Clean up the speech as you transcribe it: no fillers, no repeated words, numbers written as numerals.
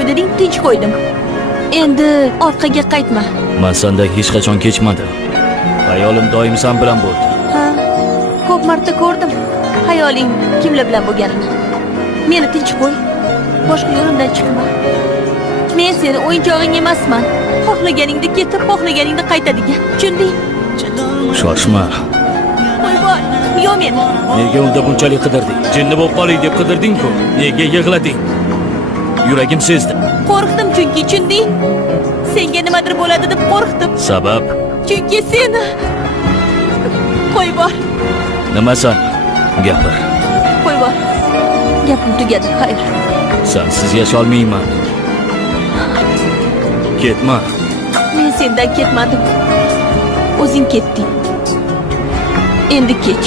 qo'y deding, tinch qo'ydim. Endi orqaga qaytma. Men sendan hech qachon kechmadim. Hayolim doim sen bilan bo'ldi. Ha, ko'p marta ko'rdim hayoling kimlar bilan bo'lganini. Meni tinch qo'y. Boshqa yo'limdan chiqma. Men seni o'yinchog'ing emasman. Xohlaganingda ketib, xohlaganingda qaytadigan. Tushunding? Shoshma. Qo'y bor. Yo'q meni. Nega unda bunchalik qidirding? Jinni bo'lib qolay deb qidirding-ku. Nega yig'lading? Yuragim sezdi. Qo'rqdim chunki, tushunding? Senga nimadir bo'ladi deb qo'rqdim. Sabab Chunki seni qo'y bor. nima san? Gapir. Qo'y bor. Gapim tugadi, xayr. Sensiz yasholmayman. Ketma. Men sendan ketmadim. O'zing ketding. Endi kech.